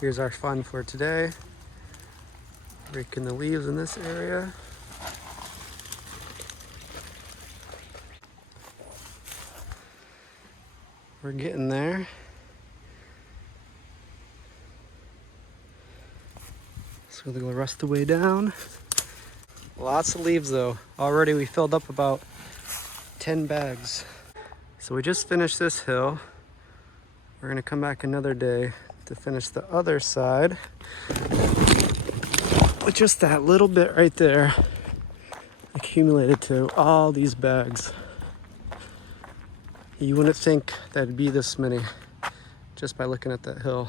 Here's our fun for today. Raking the leaves in this area. We're getting there. So we'll go the rest of the way down. Lots of leaves though. Already we filled up about 10 bags. So we just finished this hill. We're gonna come back another day to finish the other side. With just that little bit right there accumulated to all these bags. You wouldn't think that'd be this many just by looking at that hill.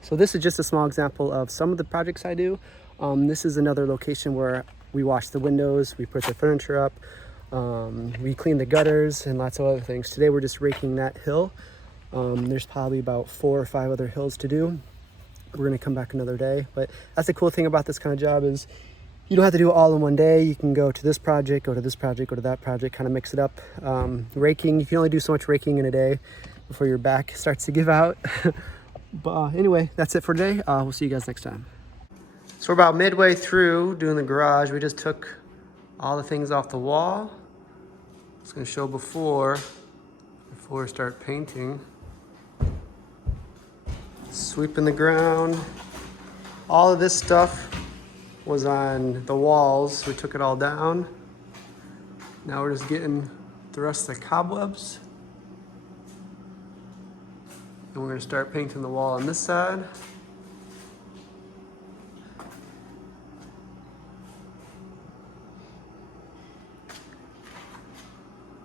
So this is just a small example of some of the projects I do. This is another location where we wash the windows, we put the furniture up, we clean the gutters and lots of other things. Today we're just raking that hill. There's probably about 4 or 5 other hills to do. We're gonna come back another day, but that's the cool thing about this kind of job is you don't have to do it all in one day. You can go to this project, go to this project, go to that project, kind of mix it up. Raking, you can only do so much raking in a day before your back starts to give out. But anyway, that's it for today. We'll see you guys next time. So we're about midway through doing the garage. We just took all the things off the wall. It's gonna show before we start painting. Sweeping the ground. All of this stuff was on the walls. We took it all down. Now we're just getting the rest of the cobwebs. And we're gonna start painting the wall on this side.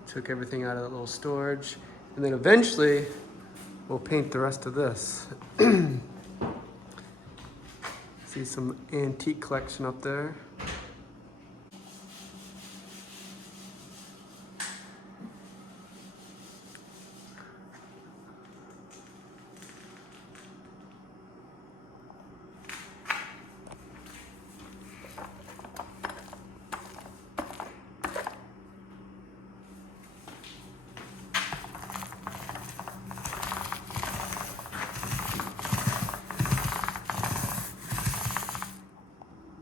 Took everything out of that little storage. And then eventually, we'll paint the rest of this. See some antique collection up there.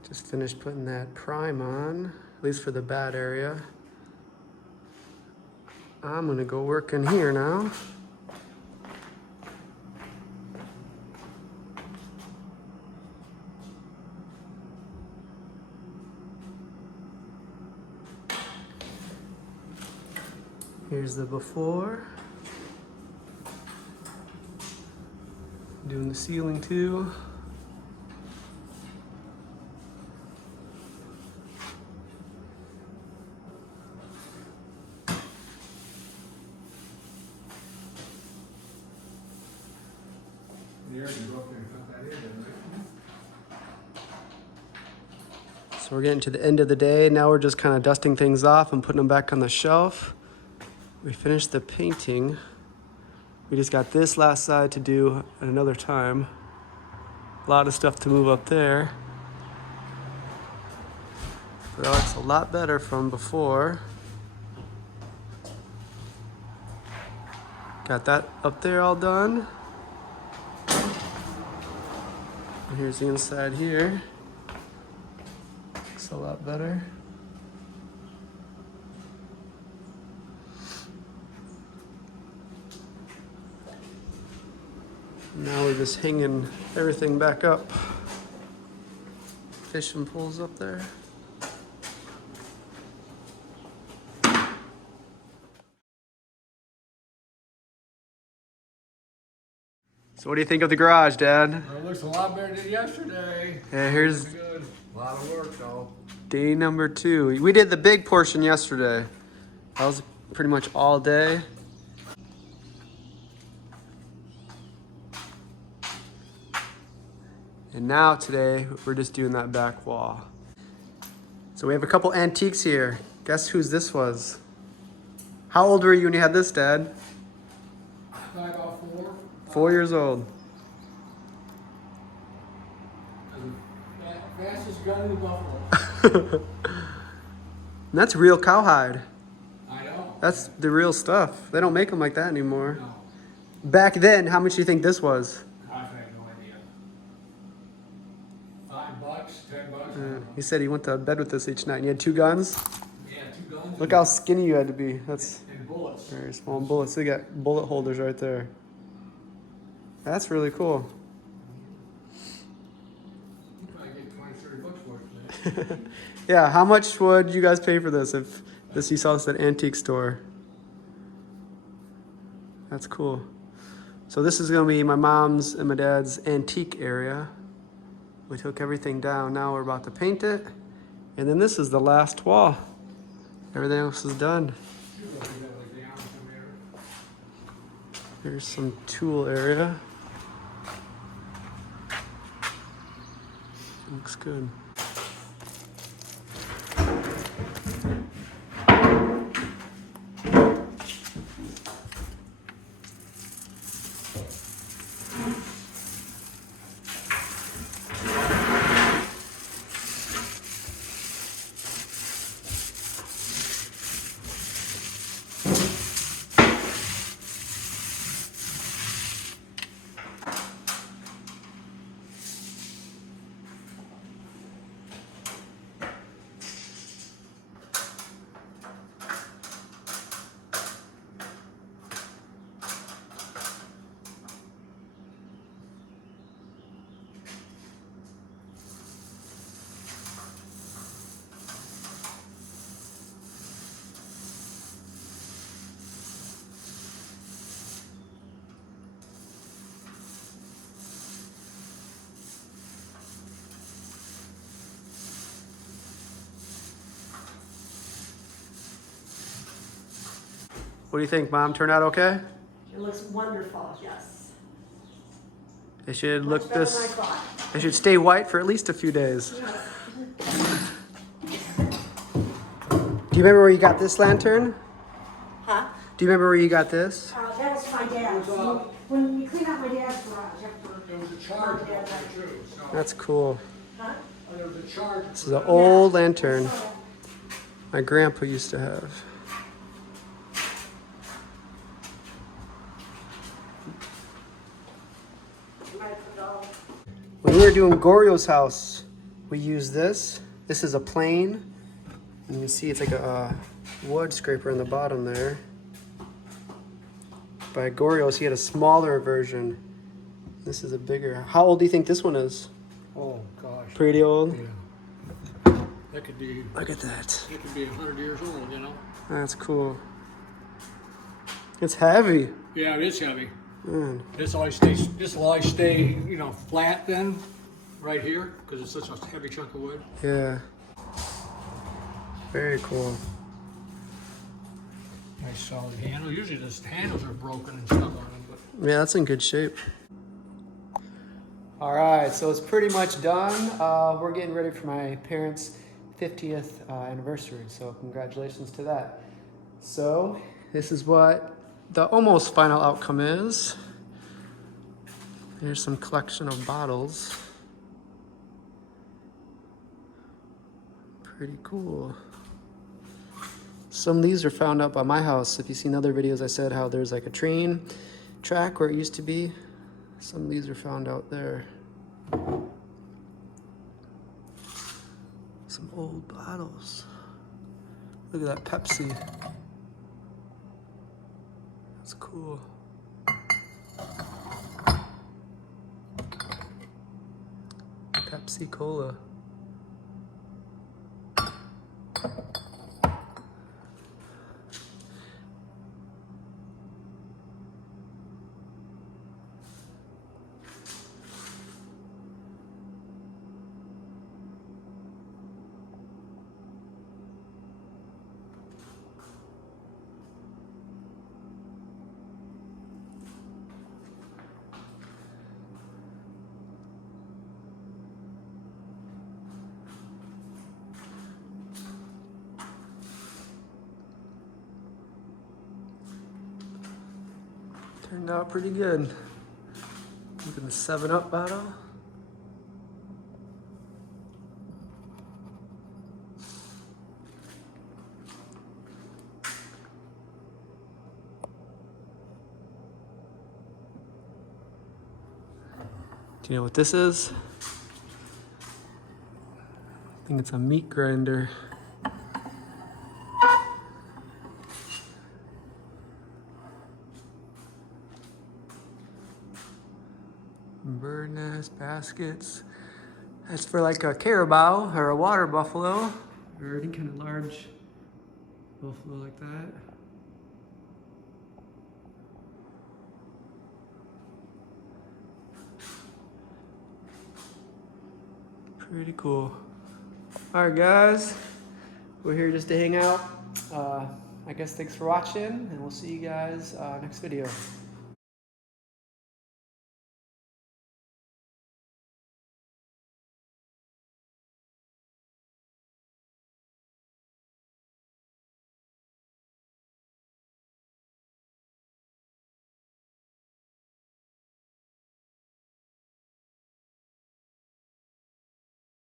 Just finished putting that prime on, at least for the bad area. I'm gonna go work in here now. Here's the before. Doing the ceiling too. So we're getting to the end of the day. Now we're just kind of dusting things off and putting them back on the shelf. We finished the painting. We just got this last side to do at another time. A lot of stuff to move up there. But that looks a lot better from before. Got that up there all done. And here's the inside here. Looks a lot better. Now we're just hanging everything back up. Fishing poles up there. So what do you think of the garage, Dad? It looks a lot better than yesterday. Yeah, here's Good. A lot of work though. day number 2. We did the big portion yesterday. That was pretty much all day. And now today, we're just doing that back wall. So we have a couple antiques here. Guess whose this was? How old were you when you had this, Dad? Probably about 4. 4 years old. Fastest gun in the buffalo. And that's real cowhide. I know. That's the real stuff. They don't make them like that anymore. No. Back then, how much do you think this was? I He said he went to bed with this each night. And you had 2 guns? Yeah, 2 guns. Look how skinny you had to be. That's And bullets. very small bullets. So you got bullet holders right there. That's really cool. You probably get 20, 30 bucks for it today. Yeah, how much would you guys pay for this if you saw this at an antique store? That's cool. So this is gonna be my mom's and my dad's antique area. We took everything down. Now we're about to paint it. And then this is the last wall. Everything else is done. Here's some tool area. Looks good. What do you think, Mom? Turned out okay? It looks wonderful, yes. It should Much look better this. than I thought. It should stay white for at least a few days. Yes. Do you remember where you got this lantern? Huh? Do you remember where you got this? That was my dad's. When you clean out my dad's garage after. There was a charge on there too, so. That's cool. Huh? There was a charge. This is an old lantern my grandpa used to have. When we were doing Gorio's house, we used this. This is a plane. And you see it's like a wood scraper in the bottom there. By Gorio's, he had a smaller version. This is a bigger. How old do you think this one is? Oh, gosh. Pretty old? Yeah. That could be, Look at that. it could be 100 years old, you know? That's cool. It's heavy. Yeah, it is heavy. Man. This will always stay, you know, flat then, right here, because it's such a heavy chunk of wood. Yeah. Very cool. Nice solid handle. Usually the handles are broken and stuff on them, but. Yeah, that's in good shape. All right, so it's pretty much done. We're getting ready for my parents' 50th anniversary, so congratulations to that. So this is what the almost final outcome is. Here's some collection of bottles. Pretty cool. Some of these are found up by my house. If you've seen other videos, I said how there's like a train track where it used to be. Some of these are found out there. Some old bottles. Look at that Pepsi. That's cool. Pepsi Cola. Turned out pretty good. Look at the 7-Up bottle. Do you know what this is? I think it's a meat grinder. Bird nest, baskets. That's for like a carabao or a water buffalo or any kind of large buffalo like that. Pretty cool. All right, guys, we're here just to hang out. I guess thanks for watching, and we'll see you guys next video.